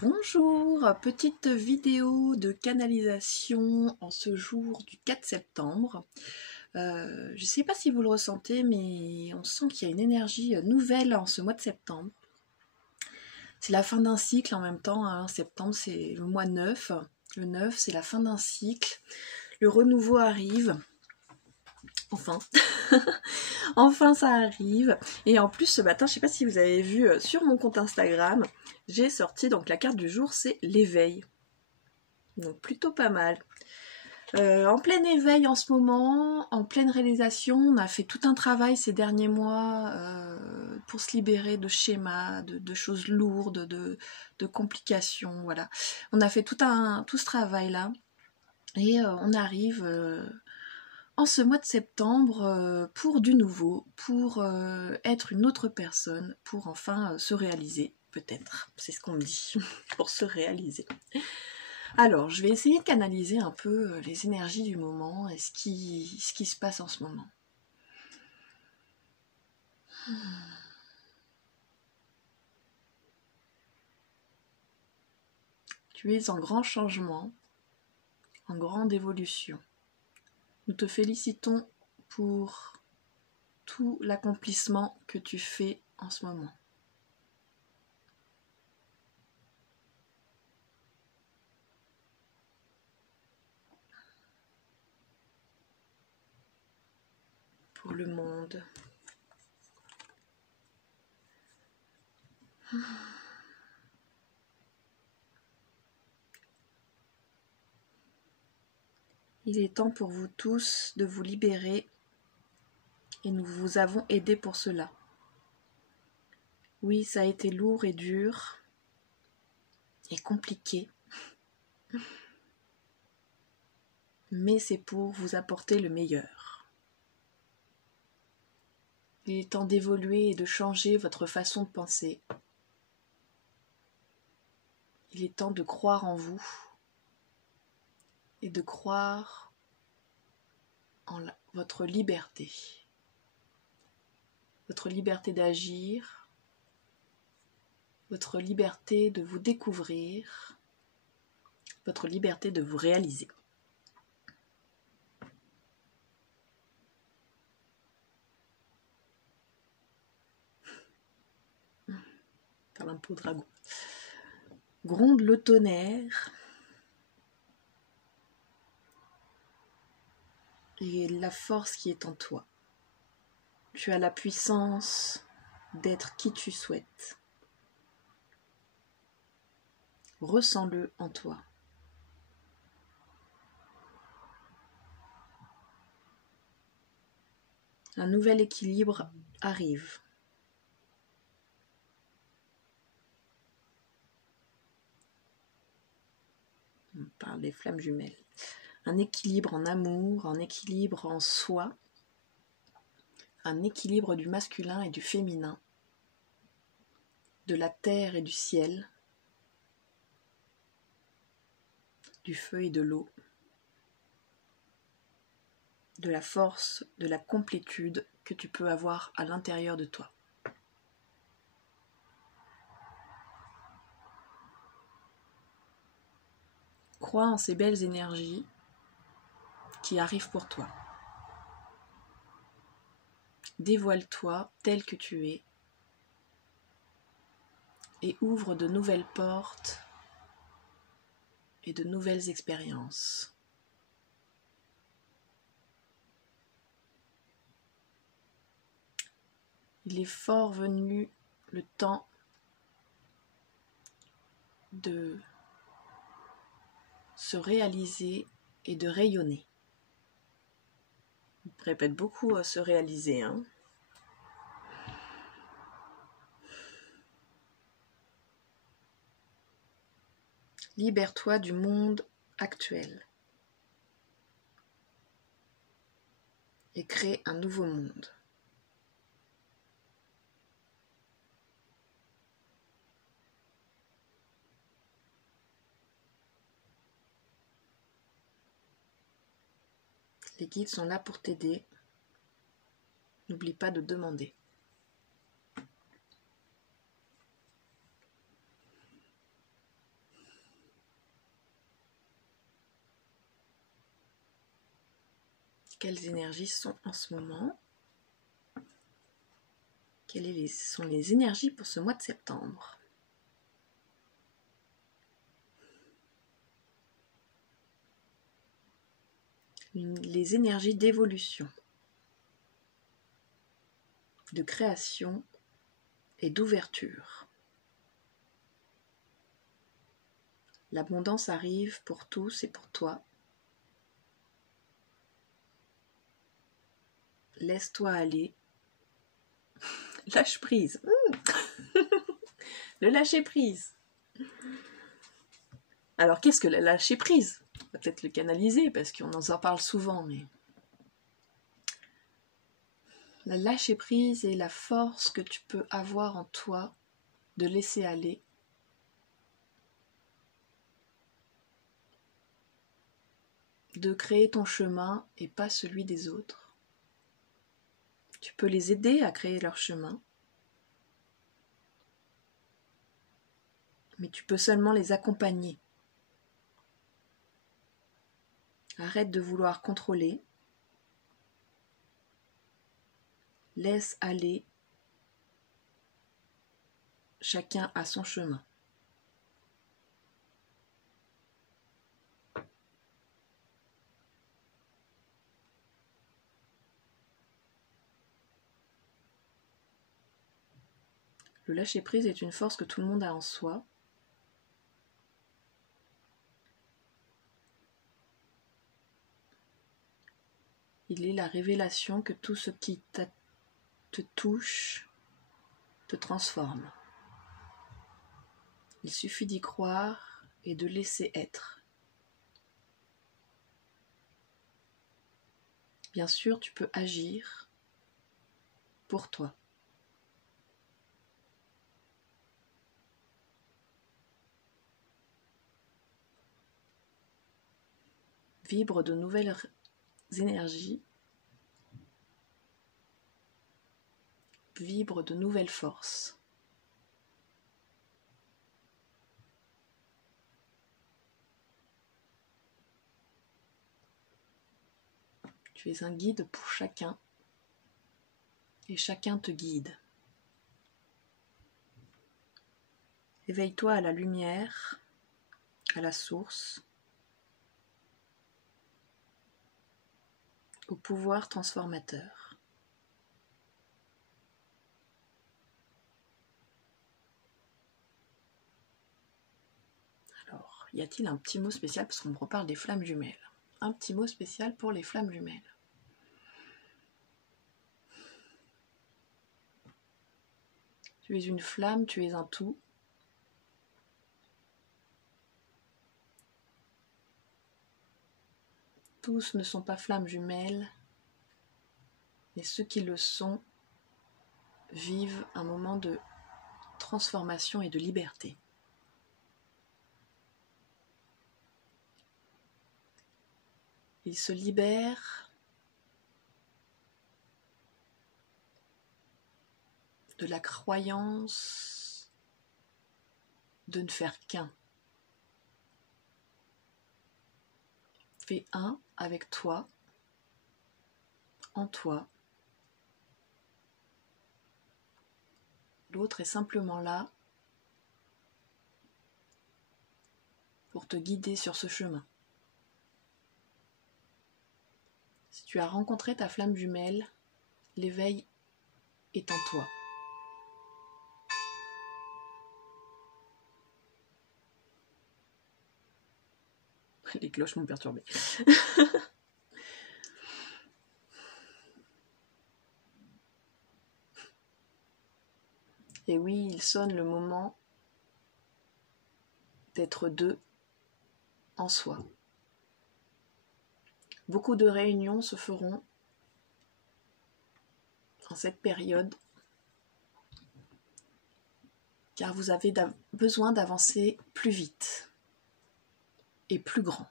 Bonjour, petite vidéo de canalisation en ce jour du 4 septembre. Je ne sais pas si vous le ressentez, mais on sent qu'il y a une énergie nouvelle en ce mois de septembre. C'est la fin d'un cycle en même temps, hein. Septembre c'est le mois 9. Le 9 c'est la fin d'un cycle. Le renouveau arrive. Enfin, enfin ça arrive. Et en plus ce matin, je ne sais pas si vous avez vu sur mon compte Instagram, j'ai sorti donc la carte du jour, c'est l'éveil. Donc plutôt pas mal. En plein éveil en ce moment, en pleine réalisation, on a fait tout un travail ces derniers mois pour se libérer de schémas, de choses lourdes, de complications, voilà. On a fait tout ce travail-là et on arrive en ce mois de septembre pour du nouveau, pour être une autre personne, pour enfin se réaliser, peut-être. C'est ce qu'on me dit, pour se réaliser. Alors, je vais essayer de canaliser un peu les énergies du moment et ce qui se passe en ce moment. Tu es en grand changement, en grande évolution. Nous te félicitons pour tout l'accomplissement que tu fais en ce moment. Pour le monde. Il est temps pour vous tous de vous libérer et nous vous avons aidé pour cela. Oui, ça a été lourd et dur et compliqué, mais c'est pour vous apporter le meilleur. Il est temps d'évoluer et de changer votre façon de penser. Il est temps de croire en vous et de croire en votre liberté. Votre liberté d'agir, votre liberté de vous découvrir, votre liberté de vous réaliser. Par un pot de dragon. Gronde le tonnerre et la force qui est en toi. Tu as la puissance d'être qui tu souhaites. Ressens-le en toi. Un nouvel équilibre arrive. On parle des flammes jumelles. Un équilibre en amour, un équilibre en soi, un équilibre du masculin et du féminin, de la terre et du ciel, du feu et de l'eau, de la force, de la complétude que tu peux avoir à l'intérieur de toi. Crois en ces belles énergies qui arrivent pour toi. Dévoile-toi tel que tu es et ouvre de nouvelles portes et de nouvelles expériences. Il est fort venu le temps de se réaliser et de rayonner. Je répète beaucoup se réaliser, hein. Libère-toi du monde actuel et crée un nouveau monde. Les guides sont là pour t'aider. N'oublie pas de demander. Quelles énergies sont en ce moment? Quelles sont les énergies pour ce mois de septembre? Les énergies d'évolution, de création et d'ouverture. L'abondance arrive pour tous et pour toi. Laisse-toi aller. Lâche prise. Le lâcher prise. Alors qu'est-ce que le lâcher prise? On va peut-être le canaliser parce qu'on en parle souvent, mais la lâcher prise est la force que tu peux avoir en toi de laisser aller, de créer ton chemin et pas celui des autres. Tu peux les aider à créer leur chemin, mais tu peux seulement les accompagner. Arrête de vouloir contrôler. Laisse aller. Chacun a son chemin. Le lâcher-prise est une force que tout le monde a en soi. Il est la révélation que tout ce qui te touche te transforme. Il suffit d'y croire et de laisser être. Bien sûr, tu peux agir pour toi. Vibre de nouvelles énergies, vibre de nouvelles forces. Tu es un guide pour chacun et chacun te guide. Éveille-toi à la lumière, à la source, au pouvoir transformateur. Alors, y a-t-il un petit mot spécial parce qu'on me reparle des flammes jumelles? Un petit mot spécial pour les flammes jumelles. Tu es une flamme, tu es un tout. Tous ne sont pas flammes jumelles, mais ceux qui le sont vivent un moment de transformation et de liberté. Ils se libèrent de la croyance de ne faire qu'un. Fais un avec toi, en toi. L'autre est simplement là pour te guider sur ce chemin. Si tu as rencontré ta flamme jumelle, l'éveil est en toi. Les cloches m'ont perturbée. Et oui, il sonne le moment d'être deux en soi. Beaucoup de réunions se feront en cette période car vous avez besoin d'avancer plus vite et plus grand.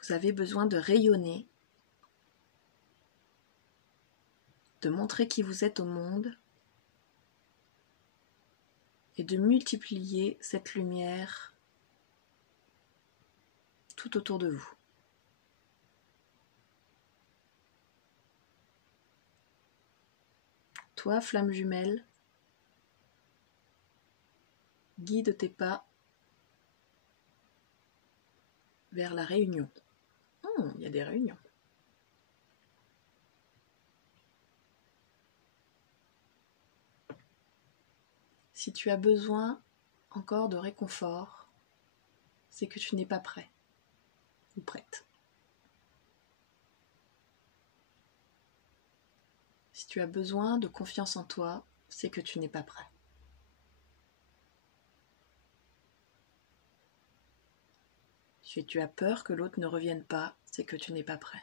Vous avez besoin de rayonner, de montrer qui vous êtes au monde et de multiplier cette lumière tout autour de vous. Toi, flamme jumelle, guide tes pas vers la réunion. Il y a des réunions. Si tu as besoin encore de réconfort, c'est que tu n'es pas prêt ou prête. Si tu as besoin de confiance en toi, c'est que tu n'es pas prêt. Si tu as peur que l'autre ne revienne pas, c'est que tu n'es pas prêt.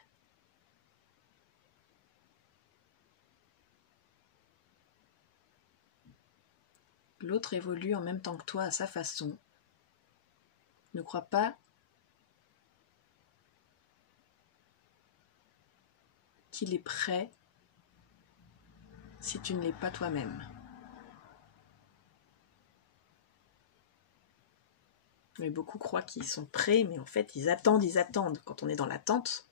L'autre évolue en même temps que toi à sa façon. Ne crois pas qu'il est prêt si tu ne l'es pas toi-même. Mais beaucoup croient qu'ils sont prêts, mais en fait ils attendent. Quand on est dans l'attente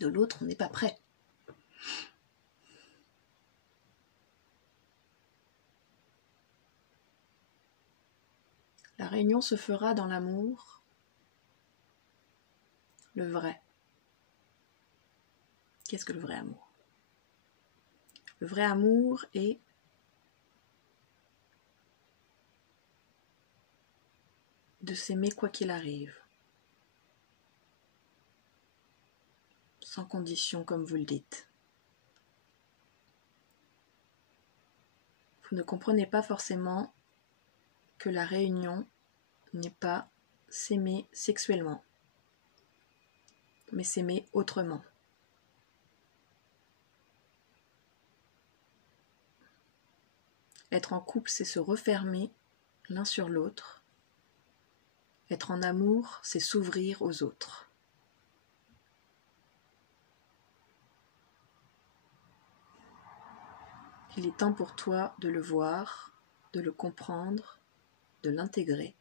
de l'autre, on n'est pas prêt. La réunion se fera dans l'amour, le vrai. Qu'est-ce que le vrai amour? Le vrai amour est de s'aimer quoi qu'il arrive, sans condition comme vous le dites. Vous ne comprenez pas forcément que la réunion n'est pas s'aimer sexuellement, mais s'aimer autrement. Être en couple, c'est se refermer l'un sur l'autre. Être en amour, c'est s'ouvrir aux autres. Il est temps pour toi de le voir, de le comprendre, de l'intégrer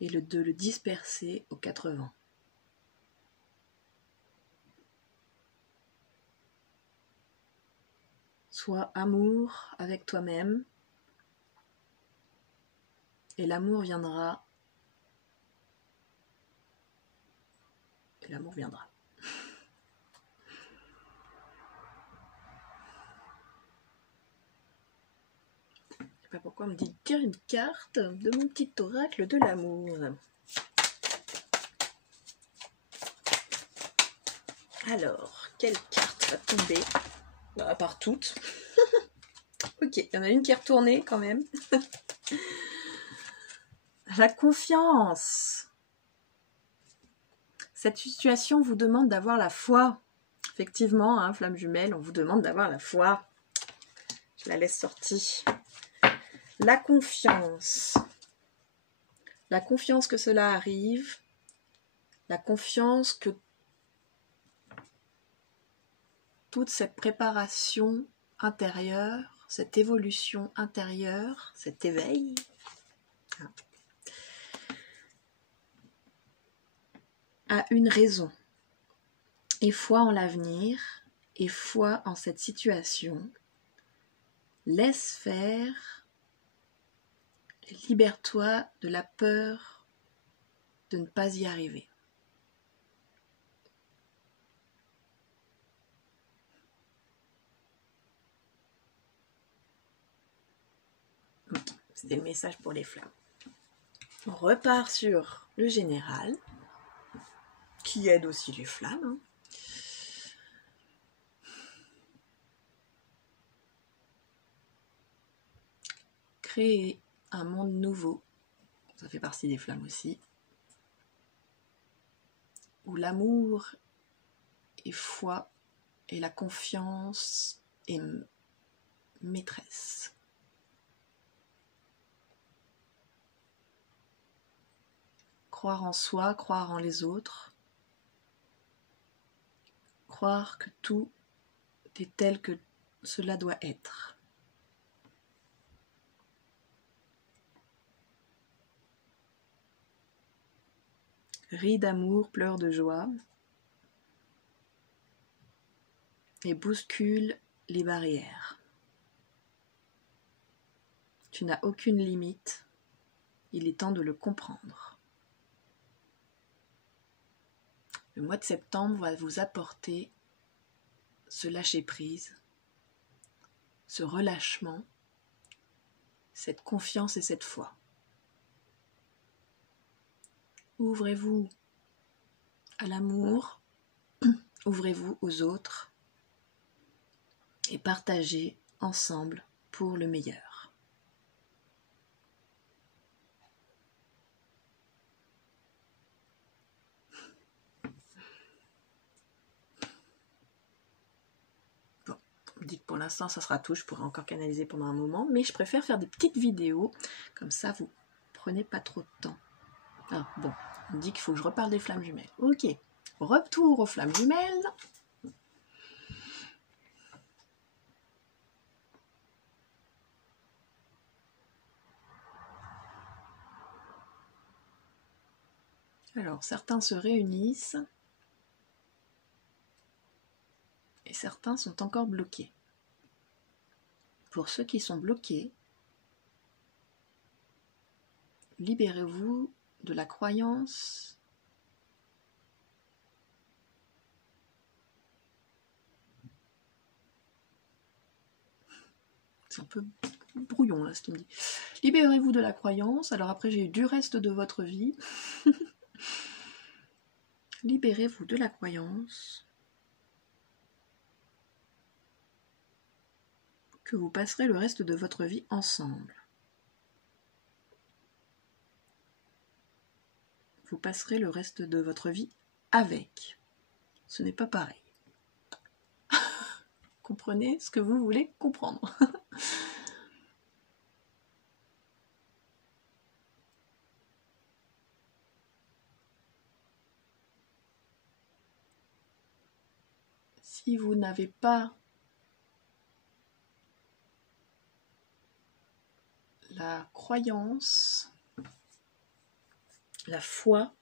et de le disperser aux quatre vents. Sois amour avec toi-même et l'amour viendra. Et l'amour viendra. Je sais pas pourquoi on me dit de tirer une carte de mon petit oracle de l'amour. Alors, quelle carte va tomber? À part toutes. Ok, il y en a une qui est retournée quand même. La confiance. Cette situation vous demande d'avoir la foi. Effectivement, hein, flamme jumelle, on vous demande d'avoir la foi. Je la laisse sortie. La confiance. La confiance que cela arrive. La confiance que toute cette préparation intérieure, cette évolution intérieure, cet éveil, a une raison. Et foi en l'avenir, et foi en cette situation. Laisse faire, libère-toi de la peur de ne pas y arriver. C'était le message pour les flammes. On repart sur le général, qui aide aussi les flammes. Hein. Créer un monde nouveau, ça fait partie des flammes aussi, où l'amour et foi et la confiance est maîtresse. Croire en soi, croire en les autres, croire que tout est tel que cela doit être. rit d'amour, pleure de joie et bouscule les barrières. Tu n'as aucune limite, il est temps de le comprendre. Le mois de septembre va vous apporter ce lâcher-prise, ce relâchement, cette confiance et cette foi. Ouvrez-vous à l'amour, ouvrez-vous aux autres et partagez ensemble pour le meilleur. Bon, on me dit que pour l'instant ça sera tout, je pourrais encore canaliser pendant un moment, mais je préfère faire des petites vidéos, comme ça vous prenez pas trop de temps. Ah, bon, on me dit qu'il faut que je reparle des flammes jumelles. Ok, retour aux flammes jumelles. Alors, certains se réunissent et certains sont encore bloqués. Pour ceux qui sont bloqués, libérez-vous de la croyance c'est un peu brouillon là ce qu'il me dit. Libérez-vous de la croyance. Alors après j'ai eu du reste de votre vie. Libérez-vous de la croyance que vous passerez le reste de votre vie ensemble. Vous passerez le reste de votre vie avec. Ce n'est pas pareil. Comprenez ce que vous voulez comprendre. Si vous n'avez pas la croyance, la foi,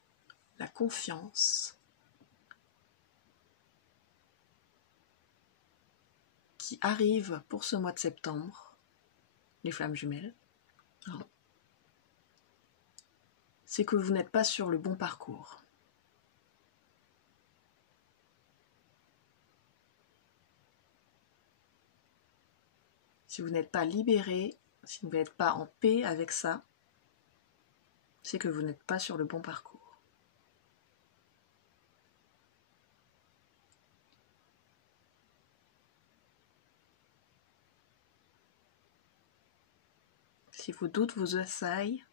la confiance qui arrive pour ce mois de septembre, les flammes jumelles, c'est que vous n'êtes pas sur le bon parcours. Si vous n'êtes pas libéré, si vous n'êtes pas en paix avec ça, c'est que vous n'êtes pas sur le bon parcours. Si vos doutes vous assaillent,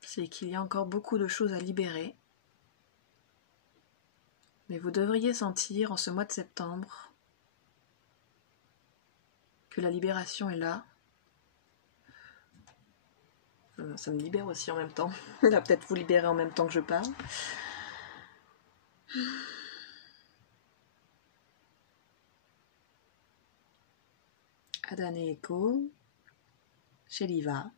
c'est qu'il y a encore beaucoup de choses à libérer. Mais vous devriez sentir en ce mois de septembre que la libération est là. Ça me libère aussi en même temps. Elle va peut-être vous libérer en même temps que je parle. Adane Echo, Sheliva.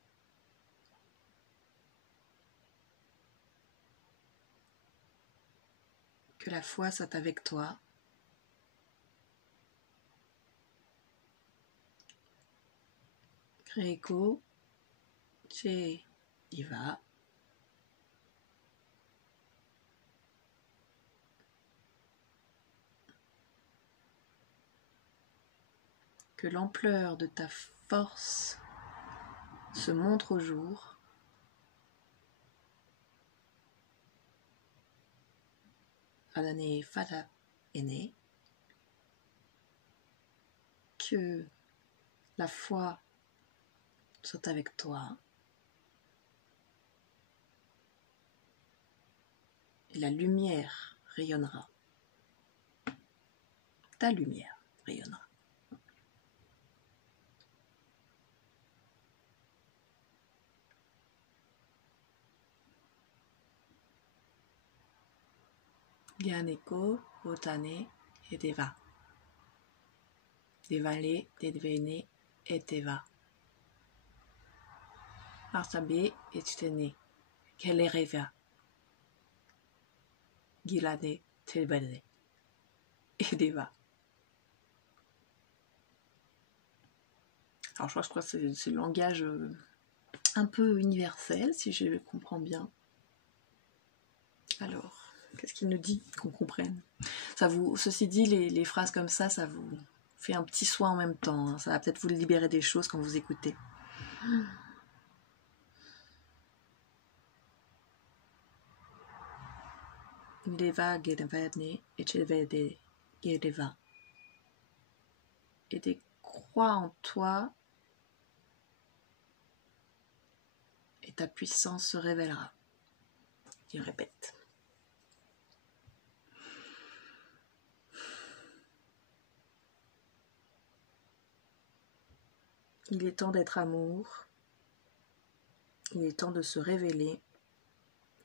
Que la foi soit avec toi. Créco, Sheliva. Que l'ampleur de ta force se montre au jour. Adane Fada Ene. Que la foi soit avec toi. Et la lumière rayonnera. Ta lumière rayonnera. Gyaneko, Otane et Deva. Devale, Dedvene et Deva. Arsabe etene kelereva gilane telbane edeva. Alors je crois que c'est le langage un peu universel, si je comprends bien. Alors, qu'est-ce qu'il nous dit qu'on comprenne? Ceci dit, les phrases comme ça vous fait un petit soin en même temps. Hein. Ça va peut-être vous libérer des choses quand vous écoutez. Deva Gedavane et Gedeva. Et crois en toi et ta puissance se révélera. Il répète. Il est temps d'être amour. Il est temps de se révéler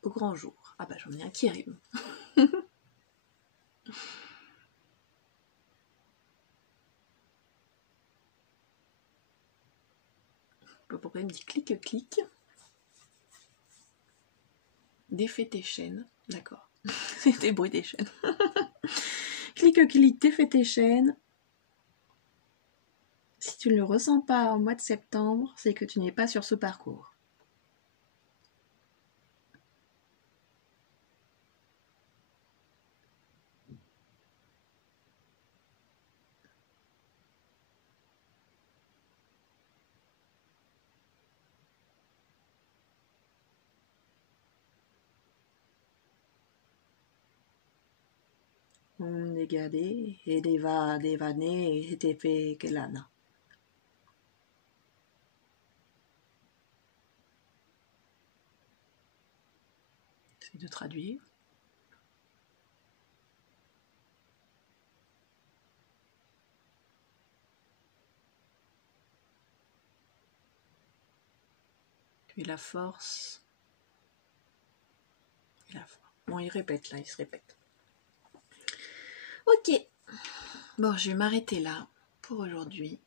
au grand jour. Ah bah j'en ai un qui rime. Pourquoi il me dit clic-clic? Défais tes chaînes. D'accord. C'est des bruits des chaînes. Clic-clic, défais tes chaînes. Si tu ne le ressens pas en mois de septembre, c'est que tu n'es pas sur ce parcours. Negade et deva devane et tefe kelana. J'essaie de traduire. Tu es la force. Et la foi. Bon, il répète là, il se répète. Ok. Bon, je vais m'arrêter là pour aujourd'hui.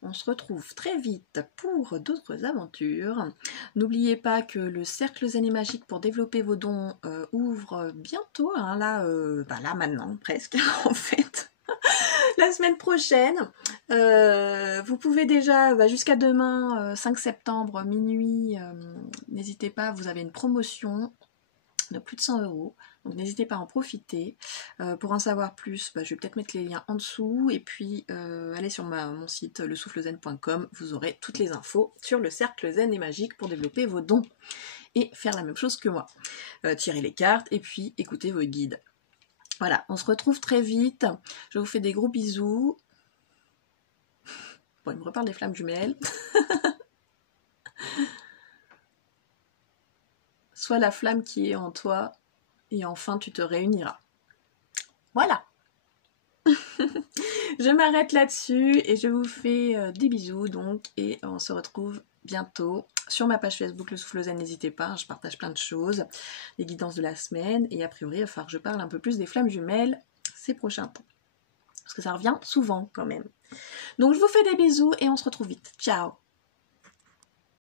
On se retrouve très vite pour d'autres aventures. N'oubliez pas que le cercle zen et magique pour développer vos dons ouvre bientôt, hein, là maintenant presque en fait. La semaine prochaine, vous pouvez déjà jusqu'à demain 5 septembre minuit, n'hésitez pas, vous avez une promotion de plus de 100 €. Donc n'hésitez pas à en profiter. Pour en savoir plus, je vais peut-être mettre les liens en dessous. Et puis allez sur mon site lesoufflezen.com. Vous aurez toutes les infos sur le cercle zen et magique pour développer vos dons. Et faire la même chose que moi. Tirer les cartes et puis écouter vos guides. Voilà, on se retrouve très vite. Je vous fais des gros bisous. Bon, il me reparle des flammes jumelles. Sois la flamme qui est en toi. Et enfin, tu te réuniras. Voilà. Je m'arrête là-dessus et je vous fais des bisous donc. Et on se retrouve bientôt sur ma page Facebook Le Souffle Zen. N'hésitez pas, je partage plein de choses. Les guidances de la semaine. Et a priori, il va falloir que je parle un peu plus des flammes jumelles ces prochains temps. Parce que ça revient souvent quand même. Donc je vous fais des bisous et on se retrouve vite. Ciao.